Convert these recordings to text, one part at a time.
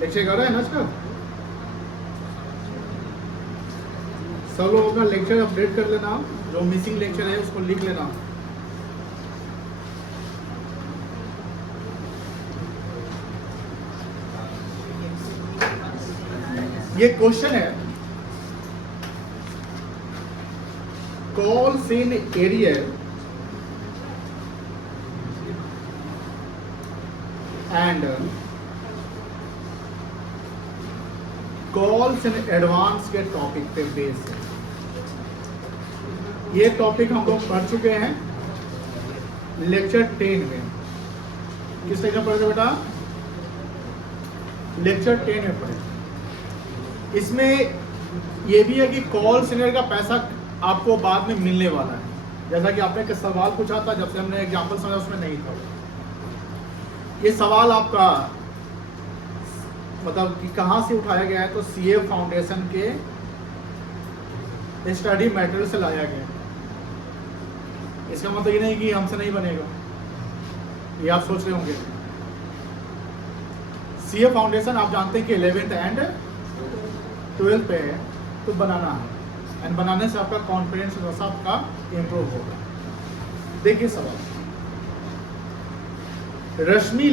Lecture कर रहे हैं ना इसका? सब लोग अपना लेक्चर अपडेट कर लेना, जो मिसिंग लेक्चर है उसको लिख लेना। ये क्वेश्चन है, calls in area and calls in advance के टॉपिक पे बेस है। ये टॉपिक हम लोग पढ़ चुके हैं लेक्चर 10 में। किस लेक्चर पढ़े थे बेटा? लेक्चर 10 में पढ़े। इसमें ये भी है कि कॉल सेंटर का पैसा आपको बाद में मिलने वाला है। जैसा कि आपने एक सवाल पूछा था, जब से हमने एग्जाम्पल समझा उसमें नहीं था। ये सवाल आपका मतलब कि कहाँ से उठाया गया है, तो सीए फाउंडेशन के स्टडी मटेरियल से लाया गया। इसका मतलब ये नहीं कि हमसे नहीं बनेगा, ये आप सोच रहे होंगे। सीए फाउंडेशन आप जानते हैं कि 11th एंड 12th पे है, तो बनाना है, एंड बनाने से आपका कॉन्फिडेंस आपका इम्प्रूव होगा। देखिए सवाल, रश्मि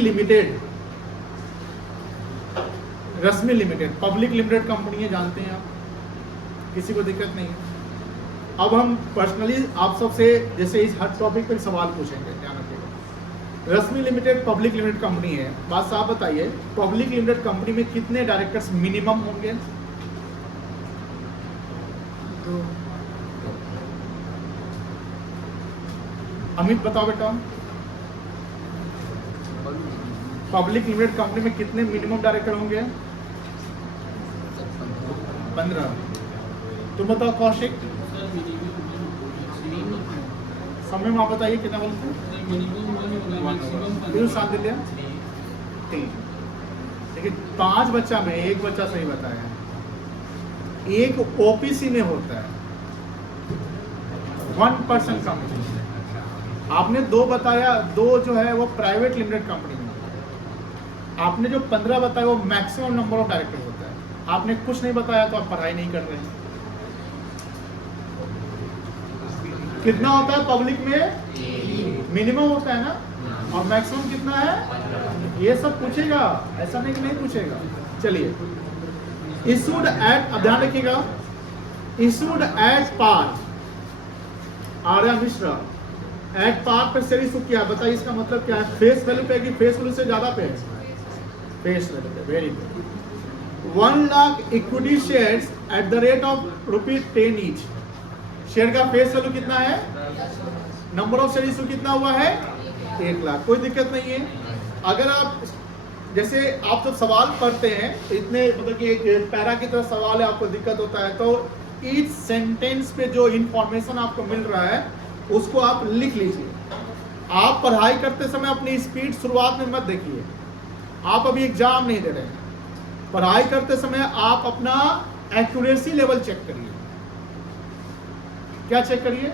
लिमिटेड पब्लिक लिमिटेड कंपनी है, जानते हैं आप, किसी को दिक्कत नहीं है। अब हम पर्सनली आप सबसे जैसे इस हर टॉपिक पर सवाल पूछेंगे, ध्यान रखिएगा। रश्मि लिमिटेड पब्लिक लिमिटेड कंपनी है। बात साफ बताइए, पब्लिक लिमिटेड कंपनी में कितने डायरेक्टर्स मिनिमम होंगे? अमित बताओ बेटा, पब्लिक लिमिटेड कंपनी में कितने मिनिमम डायरेक्टर होंगे? 15। तुम बताओ कौशिक, समय में आप बताइए कितना बोलते हैं? शांतिल्य 3। लेकिन 5 बच्चा में 1 बच्चा सही बताया। एक ओपीसी में होता है 1% कंपनी। आपने 2 बताया, 2 जो है वो प्राइवेट लिमिटेड कंपनी में होता है। आपने जो 15 बताया वो मैक्सिमम नंबर ऑफ डायरेक्टर होता है। आपने कुछ नहीं बताया तो आप पढ़ाई नहीं कर रहे हैं। कितना होता है पब्लिक में? मिनिमम होता है ना, और मैक्सिमम कितना है? ये सब पूछेगा, ऐसा नहीं कि नहीं पूछेगा। चलिए, इशूड एट, अब ध्यान रखिएगा, issued at par, Arya Mishra at par पर शेयर इशू किया। बताइए इसका मतलब क्या है? फेस वैल्यू पे कि फेस वैल्यू से ज्यादा पे? फेस वैल्यू पे। Very good. 1 lakh equity shares at the rate of ₹10 each. Share का फेस वैल्यू कितना है? नंबर ऑफ शेयर इशू कितना हुआ है? 1 लाख। कोई दिक्कत नहीं है। अगर आप जैसे आप जब सवाल पढ़ते हैं तो इतने मतलब कि एक पैरा की तरह सवाल है, आपको दिक्कत होता है, तो ईच सेंटेंस पे जो इंफॉर्मेशन आपको मिल रहा है उसको आप लिख लीजिए। आप पढ़ाई करते समय अपनी स्पीड शुरुआत में मत देखिए। आप अभी एग्जाम नहीं दे रहे हैं, पढ़ाई करते समय आप अपना एक्यूरेसी लेवल चेक करिए। क्या चेक करिए?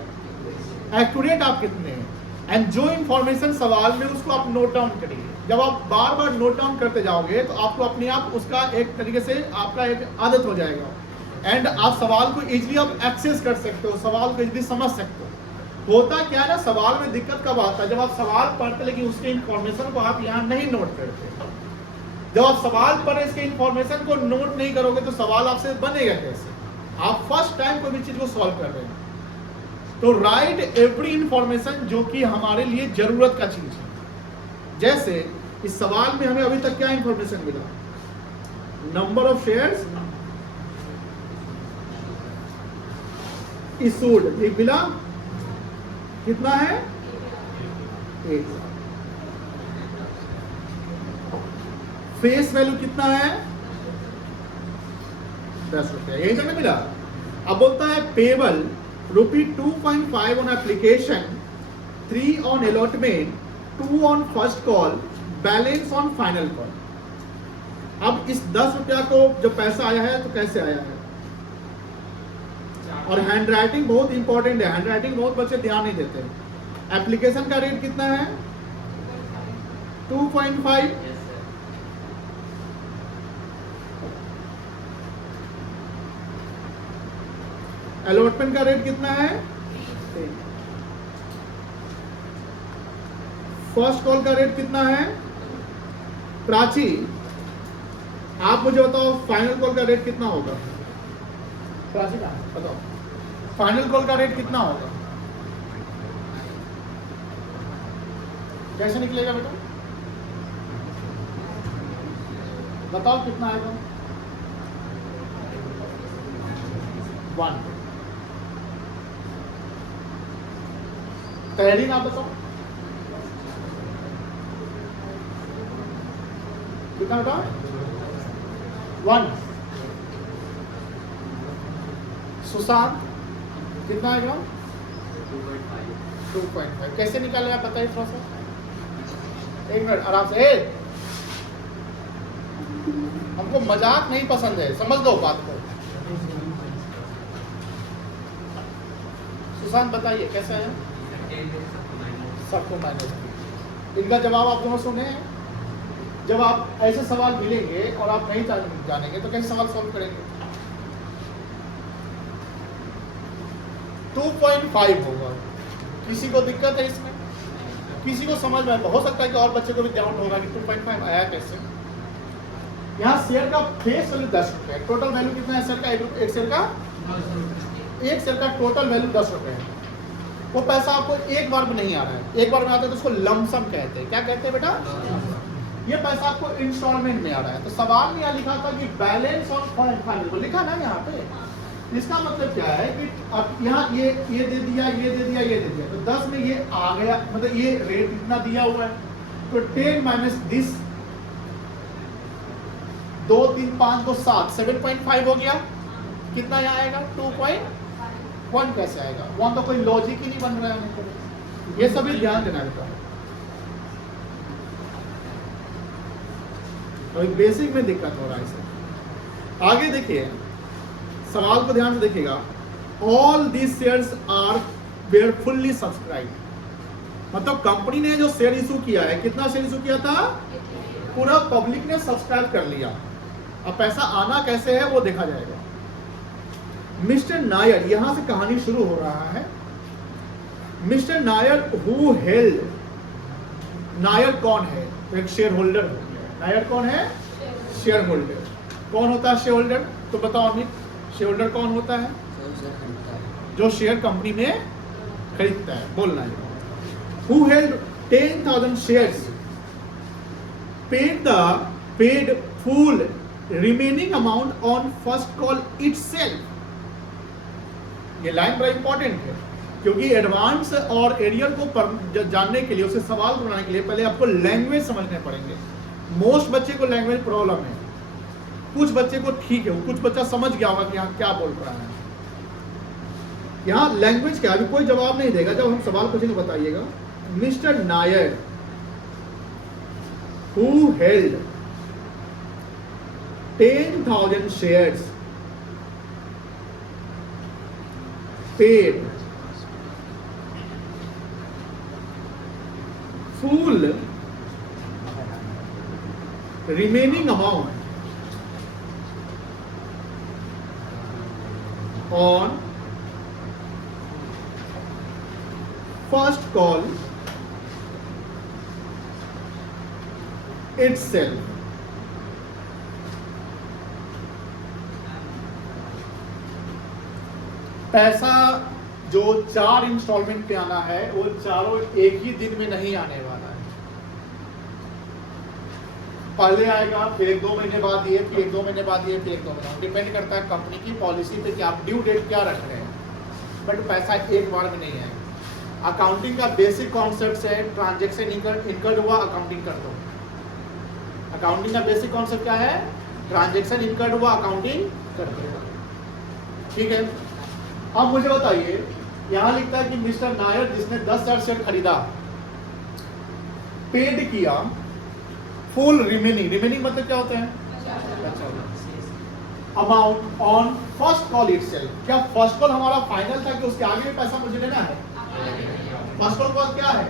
एक्यूरेट आप कितने हैं, एंड जो इंफॉर्मेशन सवाल में उसको आप नोट डाउन करिए। जब आप बार बार नोट डाउन करते जाओगे तो आपको अपने आप उसका एक तरीके से आपका एक आदत हो जाएगा, एंड आप सवाल को इजीली आप एक्सेस कर सकते हो, सवाल को इजीली समझ सकते हो। होता क्या है ना, सवाल में दिक्कत कब आता है? जब आप सवाल पढ़ते लेकिन उसके इंफॉर्मेशन को आप यहाँ नहीं नोट करते। जब आप सवाल पढ़ इसके इंफॉर्मेशन को नोट नहीं करोगे तो सवाल आपसे बनेगा कैसे? आप फर्स्ट टाइम कोई भी चीज को सॉल्व कर रहे हैं, तो राइट एवरी इंफॉर्मेशन जो कि हमारे लिए जरूरत का चीज है। जैसे इस सवाल में हमें अभी तक क्या इंफॉर्मेशन मिला? नंबर ऑफ शेयर्स इशूड, एक मिला, कितना है? 1। फेस वैल्यू कितना है? 10 रुपया। यही तो मिला। अब बोलता है payable ₹2.5 on application, 3 on allotment, 2 on first call, balance on final call. अब इस 10 रुपया को जो पैसा आया है तो कैसे आया है? और हैंड राइटिंग बहुत इंपॉर्टेंट है, हैंड राइटिंग बहुत बच्चे ध्यान नहीं देते। एप्लीकेशन का रेट कितना है? 2.5, अलॉटमेंट का रेट कितना है? फर्स्ट कॉल का रेट कितना है? प्राची आप मुझे बताओ फाइनल कॉल का रेट कितना होगा? प्राची का बताओ फाइनल कॉल का रेट कितना होगा? कैसे निकलेगा बेटा? बताओ कितना आएगा? 1। तहरीन आप बताओ कितना बेटा? 1। सुशांत कितना आएगा? 2.5। कैसे निकालेगा बताइए थोड़ा सा, एक मिनट आराम से। हमको मजाक नहीं पसंद है, समझ लो बात को। सुशांत बताइए कैसा है? सबको माइनस। इनका जवाब आप दोनों सुने हैं? जब आप ऐसे सवाल मिलेंगे और आप नहीं जानेंगे तो कैसे सवाल सॉल्व करेंगे? 2.5 होगा। किसी को दिक्कत है इसमें? किसी को समझ में हो सकता है कि और बच्चे को भी डाउट होगा कि 2.5 आया कैसे? यहाँ शेयर का फेस वैल्यू 10 रुपये, टोटल वैल्यू कितना है शेयर का? एक शेयर का टोटल वैल्यू 10 रुपये है। वो पैसा आपको एक बार में नहीं आ रहा है, एक बार में आता है तो उसको लमसम कहते हैं। क्या कहते हैं बेटा? ये पैसा आपको इंस्टॉलमेंट में आ रहा है। तो सवाल में यहाँ लिखा था कि बैलेंस ऑफ फाइनल को लिखा ना यहाँ पे। इसका मतलब क्या है कि अब यहाँ ये दे दिया, ये दे दिया, ये दे दिया, तो 10 में ये आ गया, मतलब ये रेट इतना दिया हुआ है, तो 10 माइनस दिस 2 3 5 2 7 7.5 हो गया। कितना यहाँ आएगा? 2.1 कैसे आएगा? वहां तो कोई लॉजिक ही नहीं बन रहा है। ये सभी ध्यान देना है। तो बेसिक में दिक्कत हो रहा है इसे। आगे देखिए सवाल को ध्यान से देखिएगा। All these shares are were fully subscribed, मतलब कंपनी ने जो शेयर इशू किया है, कितना शेयर इशू किया था? पूरा पब्लिक ने सब्सक्राइब कर लिया। अब पैसा आना कैसे है वो देखा जाएगा। मिस्टर नायर, यहां से कहानी शुरू हो रहा है। Mister Nair who held, Nair कौन है? एक शेयर होल्डर। नायर कौन है? Share holder. कौन होता है शेयर होल्डर? तो बताओ अमित, शेयर होल्डर कौन होता है? जो शेयर कंपनी में खरीदता है। बोलना है। Who held 10,000 shares paid full remaining amount on first call itself। ये लाइन बड़ा इंपॉर्टेंट है क्योंकि एडवांस और एरियर को जानने के लिए, उसे सवाल बनाने के लिए पहले आपको लैंग्वेज समझने पड़ेंगे। मोस्ट बच्चे को लैंग्वेज प्रॉब्लम है, कुछ बच्चे को ठीक है, कुछ बच्चा समझ गया होगा कि यहाँ क्या बोल रहा है। यहाँ लैंग्वेज क्या, अभी कोई जवाब नहीं देगा, जब हम सवाल पूछेंगे बताइएगा। Mister Nair who held 10,000 shares paid full remaining amount on first call itself। पैसा जो 4 इंस्टॉलमेंट पे आना है वो चारों एक ही दिन में नहीं आने वाला है। पहले आएगा, फिर 1-2 महीने बाद ये, फिर 1-2 महीने बाद ये, फिर 1-2 महीने। डिपेंड करता है कंपनी की पॉलिसी पे कि आप ड्यू डेट क्या रख रहे हैं। बट पैसा एक बार में नहीं आएगा। अकाउंटिंग का बेसिक कॉन्सेप्ट है, ट्रांजेक्शन इनकर्ड हुआ अकाउंटिंग कर दो। अकाउंटिंग का बेसिक कॉन्सेप्ट क्या है? ट्रांजेक्शन इनकर्ड हुआ अकाउंटिंग कर दो। ठीक है, अब मुझे बताइए, यहां लिखता है कि मिस्टर नायर जिसने 10,000 शेयर खरीदा, पेड किया फुल रिमेनिंग मतलब क्या होता है? Amount on first call itself. क्या फर्स्ट कॉल हमारा फाइनल था कि उसके आगे भी पैसा मुझे लेना है? फर्स्ट कॉल का क्या है?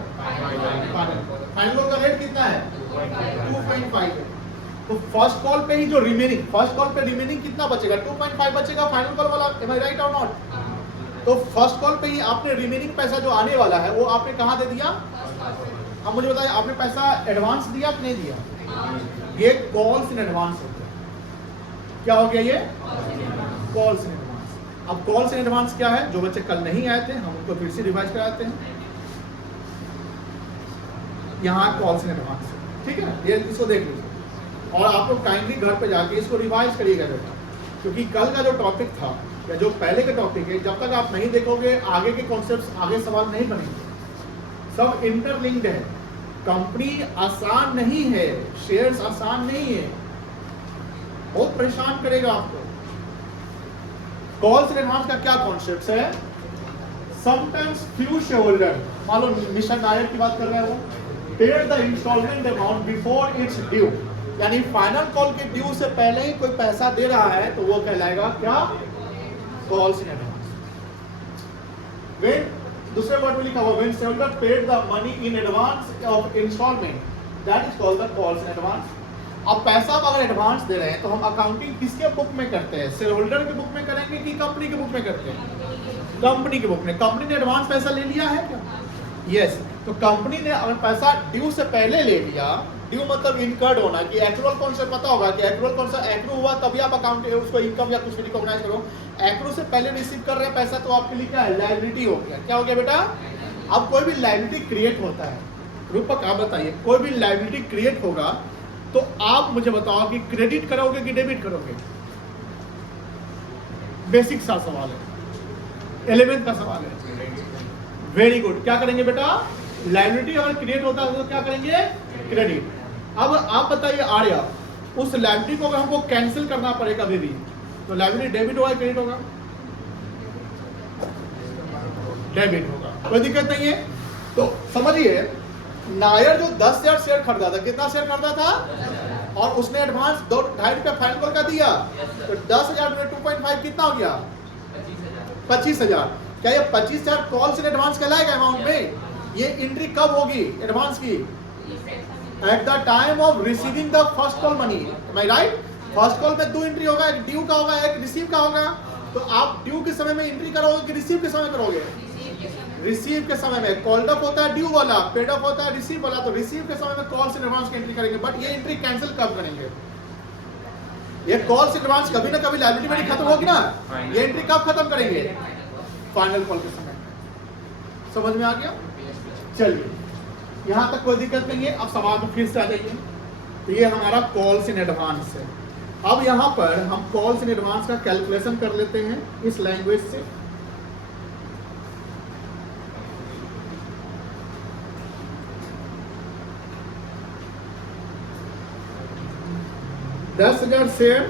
फाइनल कॉल का रेट कितना है? 2.5 है। तो फर्स्ट कॉल पे ही जो रिमेनिंग, फर्स्ट कॉल पे रिमेनिंग कितना बचेगा? 2.5 बचेगा फाइनल कॉल वाला। एम आई राइट और नॉट? तो फर्स्ट कॉल पे ही आपने रिमेनिंग पैसा जो आने वाला है वो आपने कहाँ दे दिया? अब मुझे बताइए, आपने पैसा एडवांस दिया कि नहीं दिया? ये कॉल्स इन एडवांस हो गया। क्या हो गया ये? Calls in advance. अब कॉल्स इन एडवांस क्या है? जो बच्चे कल नहीं आए थे हम उनको फिर से रिवाइज कराते हैं। यहाँ कॉल्स इन एडवांस, ठीक है ना? ये इसको देख लीजिए और आप लोग काइंडली घर पे जाके इसको रिवाइज करिएगा बेटा, क्योंकि कल का जो टॉपिक था या जो पहले का टॉपिक है, जब तक आप नहीं देखोगे आगे के कॉन्सेप्ट्स, आगे सवाल नहीं बनेंगे। सब इंटरलिंक्ड है। कंपनी आसान नहीं है, शेयर्स आसान नहीं है, बहुत परेशान करेगा आपको। कॉल्स इन एडवांस का क्या कॉन्सेप्ट है? समटाइम्स फ्यू शेयर होल्डर, मान लो मिस्टर नायर की बात कर रहे हैं, वो paid the instalment amount before it's due, यानी फाइनल कॉल के ड्यू से पहले ही कोई पैसा दे रहा है तो वो कहलाएगा क्या? Calls in advance. व्हेन दूसरे वर्ड में लिखा हुआ when shareholder paid the money in advance of instalment, that is called the calls in advance. अब पैसा अगर एडवांस दे रहे हैं तो हम अकाउंटिंग किसके बुक में करते हैं? शेयरहोल्डर के बुक में करेंगे कि कंपनी के बुक में करते हैं? कंपनी के बुक में। कंपनी ने एडवांस पैसा ले लिया है क्या? यस। तो कंपनी ने अगर पैसा ड्यू से पहले ले लिया, ड्यू मतलब इनकर्ड होना, कि एक्रूअल कौन सा पता होगा कि एक्रूअल कौन सा एक्रू हुआ तभी आप अकाउंट उसको इनकम या कुछ भी रिकॉग्नाइज करो। एक्रू से पहले रिसीव कर रहे हैं पैसा तो आपके लिए क्या है? लायबिलिटी हो गया। क्या हो गया बेटा? अब कोई भी लायबिलिटी क्रिएट होता है, रूपक आप बताइए, कोई भी लायबिलिटी क्रिएट होगा तो आप मुझे बताओ कि क्रेडिट करोगे कि डेबिट करोगे? बेसिक सा सवाल है, 11th का सवाल है। Very good. क्या करेंगे बेटा? लायबिलिटी अगर क्रिएट होता है तो क्या करेंगे? क्रेडिट। अब आप बताइए आर्या, उस लायबिलिटी को अगर हमको कैंसिल करना पड़ेगा कभी भी तो लायबिलिटी डेबिट होगा क्रेडिट होगा? डेबिट होगा, कोई दिक्कत नहीं है। तो समझिए, नायर जो 10,000 शेयर खरीदा था, कितना शेयर खरीदा था? और उसने एडवांस 2.5 रुपया फाइनल कॉल का दिया, तो 10,000 में 2.5 कितना हो गया? 25,000। क्या ये 25,000 कॉल्स इन एडवांस कहलाएगा अमाउंट में? ये एंट्री कब होगी एडवांस की? At the time of receiving the first call money. Am I right? First call में 2 एंट्री होगा, एक ड्यू का होगा, एक रिसीव का होगा। तो आप ड्यू के समय में एंट्री करोगे कि रिसीव के समय करोगे? रिसीव के समय में। कॉल्ड अप होता है ड्यू वाला, पेड अप होता है रिसीव वाला। तो रिसीव के समय में कॉल्स इन एडवांस की एंट्री करेंगे, बट ये एंट्री कैंसिल कब करेंगे? ये कॉल्स इन एडवांस कभी ना कभी लायबिलिटी में खत्म होगी ना, ये एंट्री कब खत्म करेंगे? फाइनल कॉल के समय। समझ में आ गया? चलिए, यहां तक कोई दिक्कत नहीं है। अब सवाल में फिर से आ जाइए। तो ये हमारा कॉल्स इन एडवांस है। अब यहां पर हम कॉल्स इन एडवांस का कैलकुलेशन कर लेते हैं इस लैंग्वेज से। $10,000 शेयर,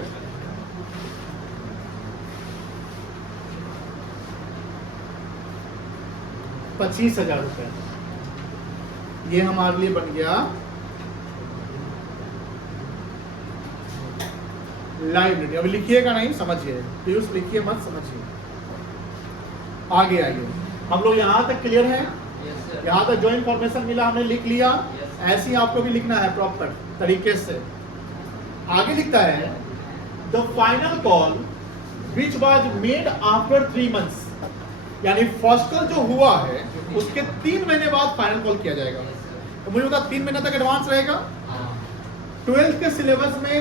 ₹25,000। ये हमारे लिए बन गया लायबिलिटी। अभी लिखिएगा नहीं, समझिए, पीयूष लिखिए मत, समझिए। आगे आइए, हम लोग यहाँ तक क्लियर है? यहाँ तक जो इन्फॉर्मेशन मिला हमने लिख लिया। ऐसे ही आपको भी लिखना है प्रॉपर तरीके से। आगे लिखता है the final call which was made after 3 months, यानी फर्स्ट कॉल जो हुआ है उसके 3 महीने बाद फाइनल कॉल किया जाएगा। तो मुझे बता 3 महीने तक एडवांस रहेगा। 12th के सिलेबस में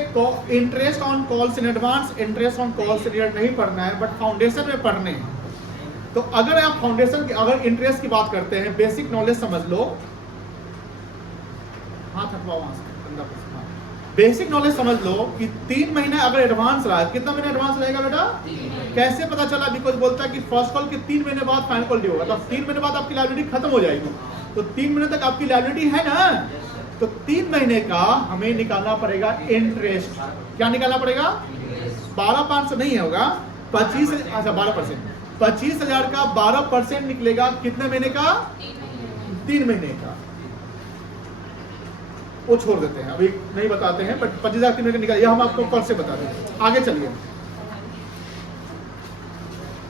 interest on calls in advance, interest on calls in year नहीं पढ़ना है, बट फाउंडेशन में पढ़ने हैं। तो अगर आप फाउंडेशन की, अगर इंटरेस्ट की बात करते हैं, बेसिक नॉलेज समझ लो। हाथ हटवाओ वहां से, बेसिक नॉलेज समझ लो कि 3 महीने अगर एडवांस रहा, कितना महीने एडवांस रहेगा बेटा? कैसे पता चला? बिकॉज बोलता है कि फर्स्ट कॉल के 3 महीने बाद फाइनल कॉल ड्यू होगा, तो 3 महीने बाद आपकी लायबिलिटी खत्म हो जाएगी। तो 3 महीने तक आपकी लायबिलिटी है ना, तो 3 महीने का हमें निकालना पड़ेगा इंटरेस्ट। क्या निकालना पड़ेगा? 12,500 नहीं होगा, 25, अच्छा 12%। 25,000 का 12% निकलेगा कितने महीने का? 3 महीने का। वो छोड़ देते हैं, अभी नहीं बताते हैं, बट 25,000 3 महीने का निकाल, यह हम आपको कल से बता देंगे। आगे चलिए।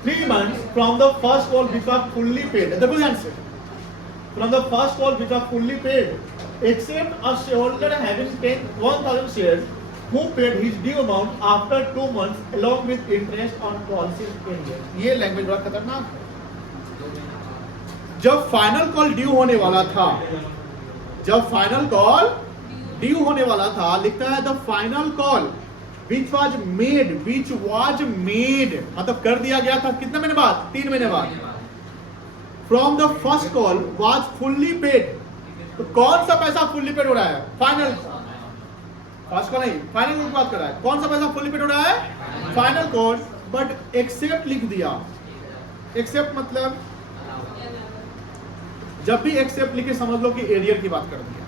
3 months from the first call which are fully paid. The good answer. From the first call which are fully paid, except a shareholder having 1,000 shares who paid his due amount after 2 months along with interest on calls in year. ये language बड़ा खतरनाक है। जब final call due होने वाला था, जब final call due होने वाला था, लिखता है the final call which was made मतलब कर दिया गया था कितने महीने बाद, 3 महीने बाद, from the first call was fully paid. तो कौन सा पैसा फुल्ली पेड हो रहा है? फाइनल, फर्स्ट कॉल नहीं, फाइनल कॉल की बात कर रहा है। कौन सा पैसा फुल्ली पेड हो रहा है? फाइनल कॉल, बट एक्सेप्ट लिख दिया। एक्सेप्ट मतलब जब भी एक्सेप्ट लिखे समझ लो कि एरियर की बात कर दिया।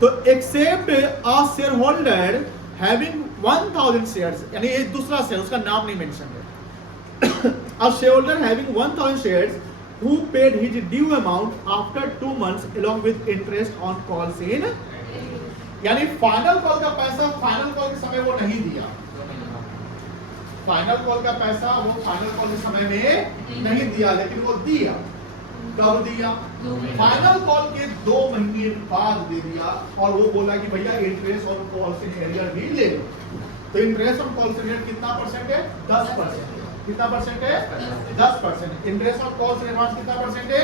तो except a share holder having 1000 shares, यानी ये दूसरा शेयर, उसका नाम नहीं मेंशन है। A share holder having 1000 shares who paid his due amount after 2 months along with interest on calls in, यानी फाइनल कॉल का पैसा फाइनल कॉल के समय वो नहीं दिया। फाइनल कॉल का पैसा वो फाइनल कॉल के समय में नहीं दिया, लेकिन वो दिया। कब दिया? फाइनल कॉल के 2 महीने बाद दे दिया, और वो बोला कि भैया interest on calls in arrear भी ले लो। तो interest on calls in arrear कितना परसेंट है? 10%। कितना परसेंट है? 10%। Interest on calls in advance कितना परसेंट है?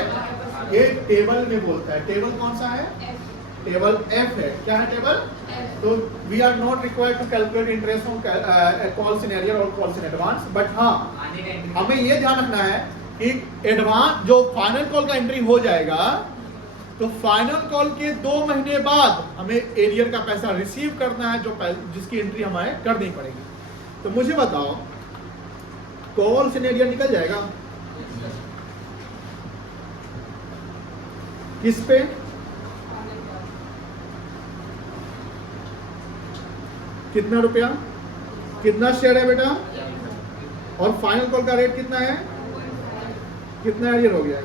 ये टेबल में बोलता है। टेबल कौन सा है? टेबल F है। क्या है टेबल? तो we are not required to calculate interest on calls in arrear और कॉल्स इन एडवांस, बट हाँ हमें ये ध्यान रखना है कि एडवांस जो फाइनल कॉल का एंट्री हो जाएगा, तो फाइनल कॉल के 2 महीने बाद हमें एरियर का पैसा रिसीव करना है, जो जिसकी एंट्री हमें करनी पड़ेगी। तो मुझे बताओ, कॉल्स इन एरियर निकल जाएगा किस पे? कितना रुपया, कितना शेयर है बेटा, और फाइनल कॉल का रेट कितना है, कितना एरियर हो गया?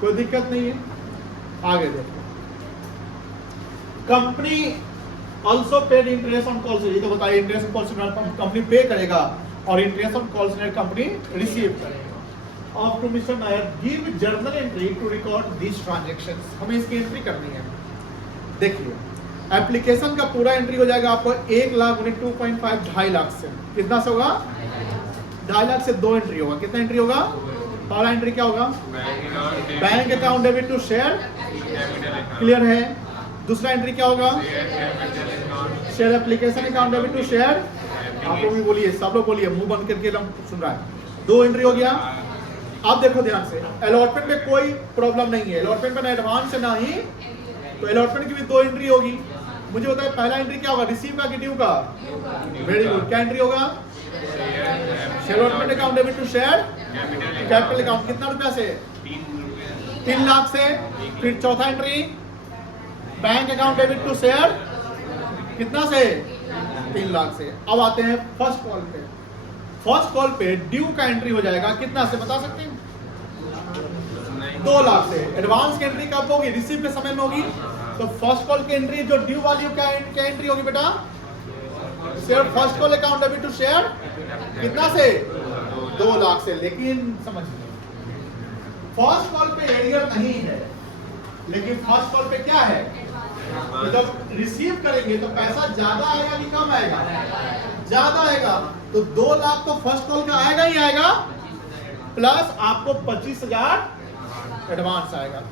कोई दिक्कत नहीं है। आगे देखो, company also paid interest on calls. ये तो बताइए, interest on calls company pay करेगा और interest on calls company receive करेगा। Off to mister Nair give journal entry to record this transactions. हमें इसकी एंट्री करनी है। देखिए, एप्लीकेशन का पूरा एंट्री हो जाएगा आपको 1 लाख 2.5 2.5 लाख से। कितना से होगा? 2.5 लाख से 2 एंट्री होगा। कितना एंट्री होगा? पहला एंट्री क्या होगा? Bank account debit to share, clear है। दूसरा एंट्री क्या होगा? Share application account debit to share. आप लोग भी बोलिए, सब लोग बोलिए, मुंह बंद करके सुन रहा है। 2 एंट्री हो गया। अब देखो ध्यान से, अलॉटमेंट में कोई प्रॉब्लम नहीं है। अलॉटमेंट में ना एडवांस है ना ही, तो अलॉटमेंट की भी 2 एंट्री होगी। मुझे बताए पहला एंट्री क्या होगा? रिसीव का कि ड्यू का? Very good. क्या एंट्री होगा? Share allotment account debit to share capital account. कितना रुपया से? 3 लाख से। फिर चौथा entry bank account debit to share, कितना से? 3 लाख से। अब आते हैं फर्स्ट कॉल पे। फर्स्ट कॉल पे ड्यू का एंट्री हो जाएगा कितना से, बता सकते हैं? 2 लाख से। एडवांस की एंट्री कब होगी? रिसीव के समय में होगी। तो फर्स्ट कॉल की एंट्री जो ड्यू वाली क्या एंट्री होगी बेटा? Share first call account debit to share, कितना से? 2 लाख से। लेकिन समझिए, फर्स्ट कॉल पे एरियर नहीं है, लेकिन फर्स्ट कॉल पे क्या है? तो जब रिसीव करेंगे तो पैसा ज्यादा आएगा कि कम आएगा? ज्यादा आएगा। तो 2 लाख तो फर्स्ट कॉल का आएगा ही आएगा, प्लस आपको 25,000 एडवांस आएगा।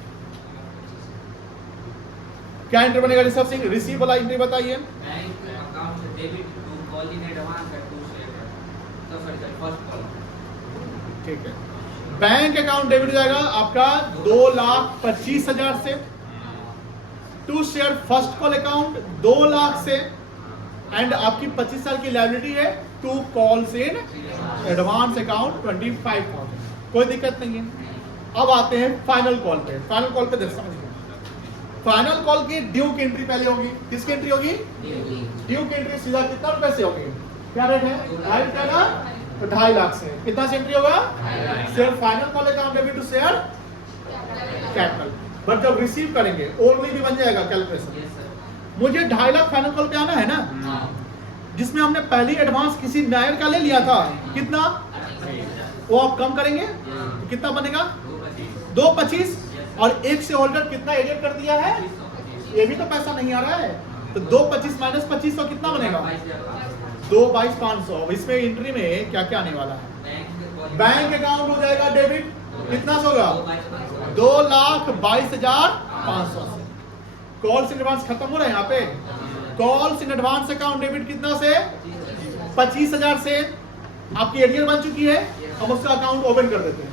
क्या एंट्री बनेगा ऋषभ सिंह? रिसीव वाला एंट्री बताइए। ठीक है, बैंक अकाउंट डेबिट हो जाएगा आपका 2,25,000 से। To share first call account 2 lakh से, एंड आपकी 25 साल की लायबिलिटी है to calls in advance account 25,000। कोई दिक्कत नहीं है। अब आते हैं फाइनल कॉल पे। फाइनल कॉल पे देख समझिए, फाइनल कॉल की ड्यू की एंट्री पहले होगी। किसकी एंट्री होगी? ड्यू की एंट्री सीधा कितना रुपए से होगी? क्या रेट है? 2.5 का, तो 2.5 लाख से। कितना से एंट्री होगा? Share final call account debit to share capital. But जब रिसीव करेंगे ओनली भी बन जाएगा कैलकुलेशन। मुझे 2.5 लाख फाइनल कॉल पे आना है ना, जिसमें हमने पहली एडवांस किसी नायर का ले लिया था। कितना? वो आप कम करेंगे तो कितना बनेगा? 2.25। और एक से होल्डर कितना एडिट कर दिया है? ये भी तो पैसा नहीं आ रहा है। तो 2.25 माइनस 2500 कितना बनेगा? 2,22,500। इसमें एंट्री में क्या क्या आने वाला है? बैंक अकाउंट हो जाएगा डेबिट, कितना से होगा? 2,22,500 से। कॉल्स इन एडवांस खत्म हो रहा है यहाँ पे। Calls in advance account debit कितना से? 25,000 से। आपकी एरियर बन चुकी है, हम उसका अकाउंट ओपन कर देते हैं।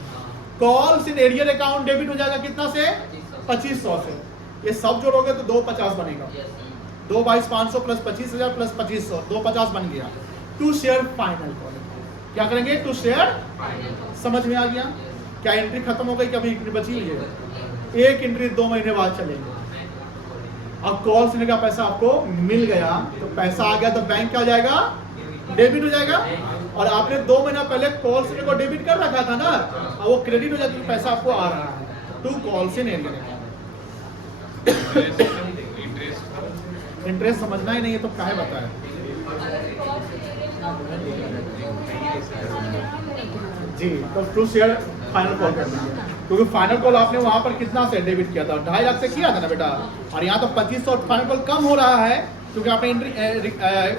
Calls in arrear account debit हो जाएगा कितना से? 2500 से। ये सब जोड़ोगे तो 250 बनेगा। 2,22,500 प्लस 25,000 प्लस 2500, 250 बन गया। टू शेयर फाइनल कॉल क्या करेंगे? To share. समझ में आ गया? क्या एंट्री खत्म हो गई? क्या अभी एंट्री बची हुई है? एक एंट्री 2 महीने बाद चलेगी। अब कॉल से का पैसा आपको मिल गया, तो पैसा आ गया तो बैंक क्या हो जाएगा? डेबिट हो जाएगा। और आपने 2 महीना पहले कॉल से को डेबिट कर रखा था ना, अब वो क्रेडिट हो जाएगा, तो पैसा आपको आ रहा है। टू कॉल से इंटरेस्ट समझना ही नहीं है तो काहे बताया? जी, तो टू शेयर फाइनल कॉल कर दीजिए, क्योंकि फाइनल कॉल आपने वहां पर कितना से डेबिट किया था? 2.5 लाख से किया था ना बेटा, और यहाँ तो 2500 फाइनल कॉल कम हो रहा है क्योंकि आपने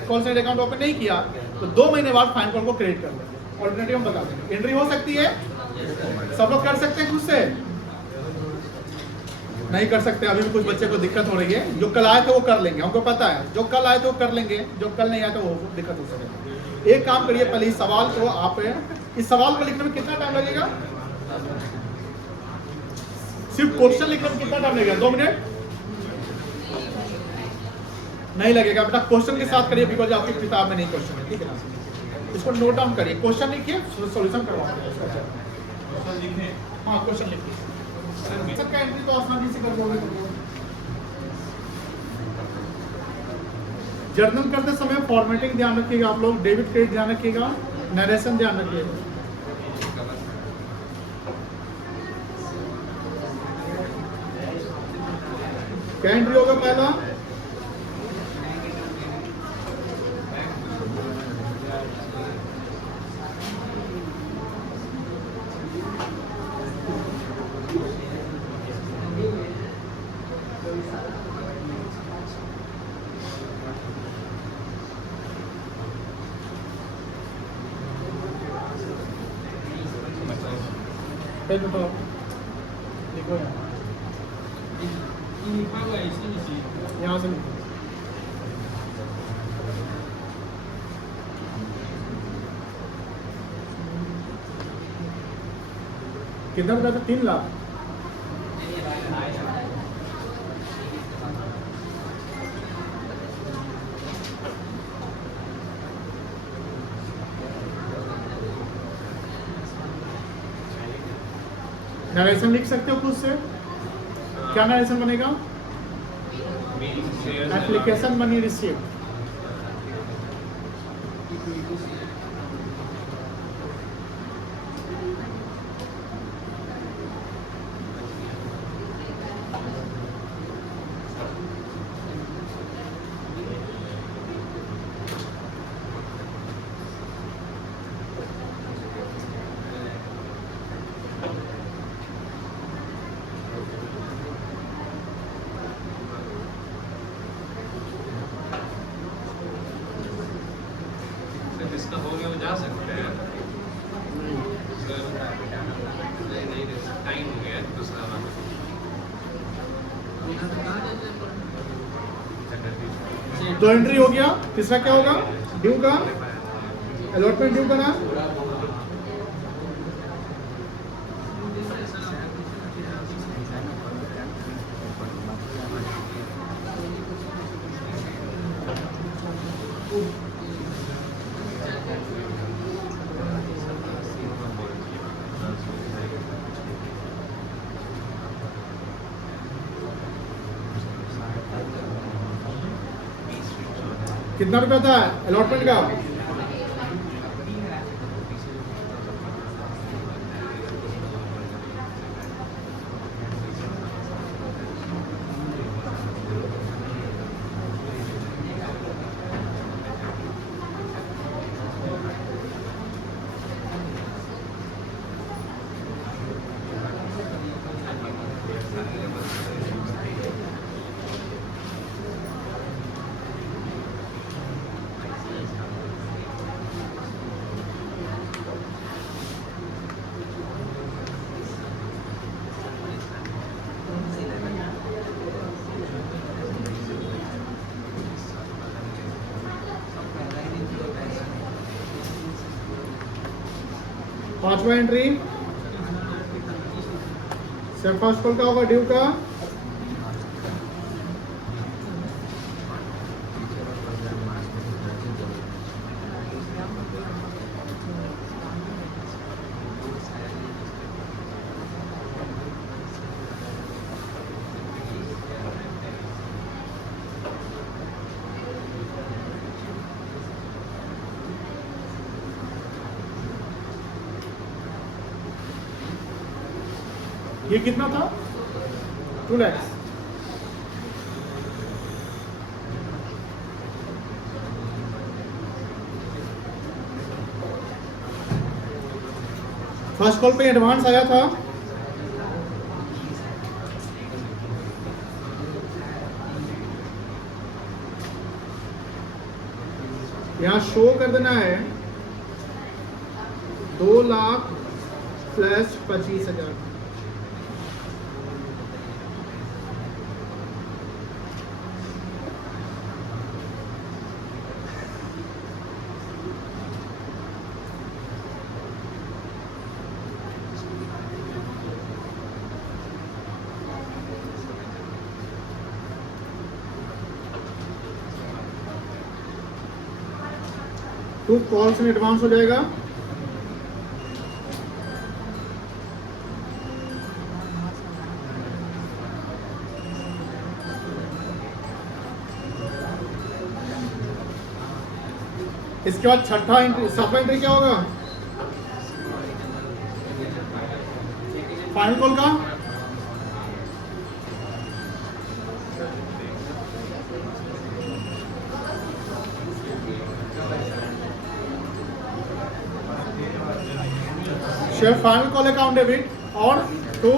कॉल सेंटर अकाउंट ओपन नहीं किया। तो 2 महीने बाद फाइनल कॉल को क्रेडिट कर देंगे। ऑल्टरनेटिव हम बता देंगे। एंट्री हो सकती है, सब लोग कर सकते हैं खुद से? नहीं कर सकते। अभी भी कुछ बच्चे को दिक्कत हो रही है। जो कल आए थे वो कर लेंगे, हमको पता है। जो कल आए थे वो कर लेंगे, जो कल नहीं आए तो वो दिक्कत हो सकेगी। एक काम करिए, पहले इस सवाल को आप, इस सवाल को लिखने में कितना टाइम लगेगा? सिर्फ क्वेश्चन लिखने में कितना टाइम लगेगा? 2 मिनट नहीं लगेगा बेटा। क्वेश्चन के साथ करिए, बिकॉज आपकी किताब में नहीं क्वेश्चन है, ठीक है ना? इसको नोट डाउन करिए, क्वेश्चन लिखिए, सॉल्यूशन करवाइए। हाँ, क्वेश्चन लिखिए। सबका एंट्री तो आसानी से कर दोगे। जर्नल करते समय फॉर्मेटिंग ध्यान रखिएगा आप लोग, डेबिट क्रेडिट ध्यान रखिएगा, नरेशन ध्यान रखिएगा। क्या एंट्री होगा पहला? बताओ, लिखो यहाँ से लिखो। कितना बताया था? 3 लाख। नरेशन लिख सकते हो खुद से? क्या नरेशन बनेगा? Application money receive. जिसका हो गया वो जा सकते हैं। नहीं, टाइम हो गया दूसरा वाला। दो एंट्री हो गया। तीसरा क्या होगा? ड्यू का अलॉटमेंट, ड्यू का ना कितना रुपया था अलॉटमेंट का? 5वां एंट्री सर फर्स्ट कॉल का होगा ड्यू का ये कितना था 2 लाख। फर्स्ट कॉल पे एडवांस आया था यहां शो कर देना है 2 लाख प्लस 25,000। टू कॉल्स में एडवांस हो जाएगा इसके बाद छठा एंट्री 7वां एंट्री क्या होगा फाइनल कॉल का share final call account debit और 2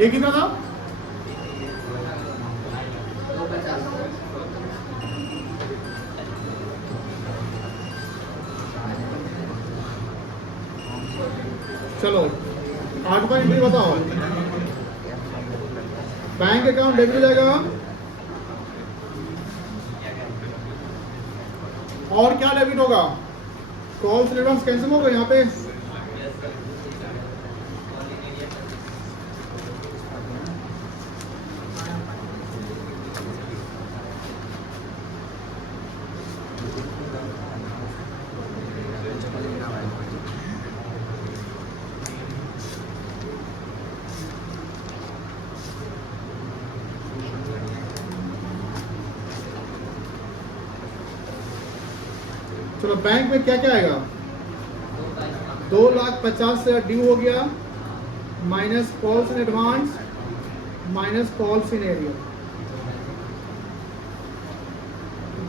ये कितना था चलो 8वां एंट्री बताओ बैंक अकाउंट डेबिट हो जाएगा और क्या डेबिट होगा कॉल्स एडवांस कैंसिल होगा यहाँ पे चलो बैंक में क्या क्या आएगा 2,50,000 से ड्यू हो गया minus calls in advance minus calls in arrear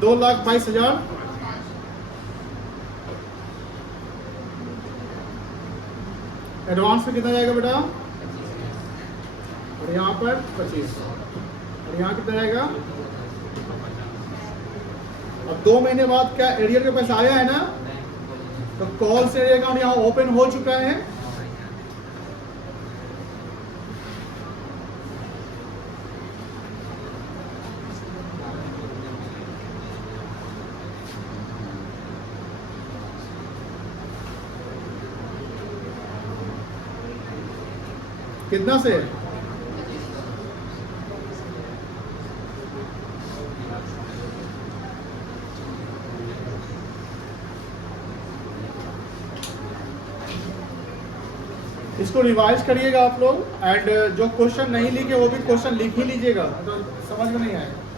2,22,000 advance में कितना जाएगा बेटा और यहाँ पर 25 और यहाँ कितना जाएगा अब 2 महीने बाद क्या एरियर के पैसा आया है ना तो कॉल से एरियर अकाउंट यहाँ ओपन हो चुका है कितना से इसको रिवाइज करिएगा आप लोग एंड जो क्वेश्चन नहीं लिखे वो भी क्वेश्चन लिख ही लीजिएगा तो समझ में नहीं आएगा।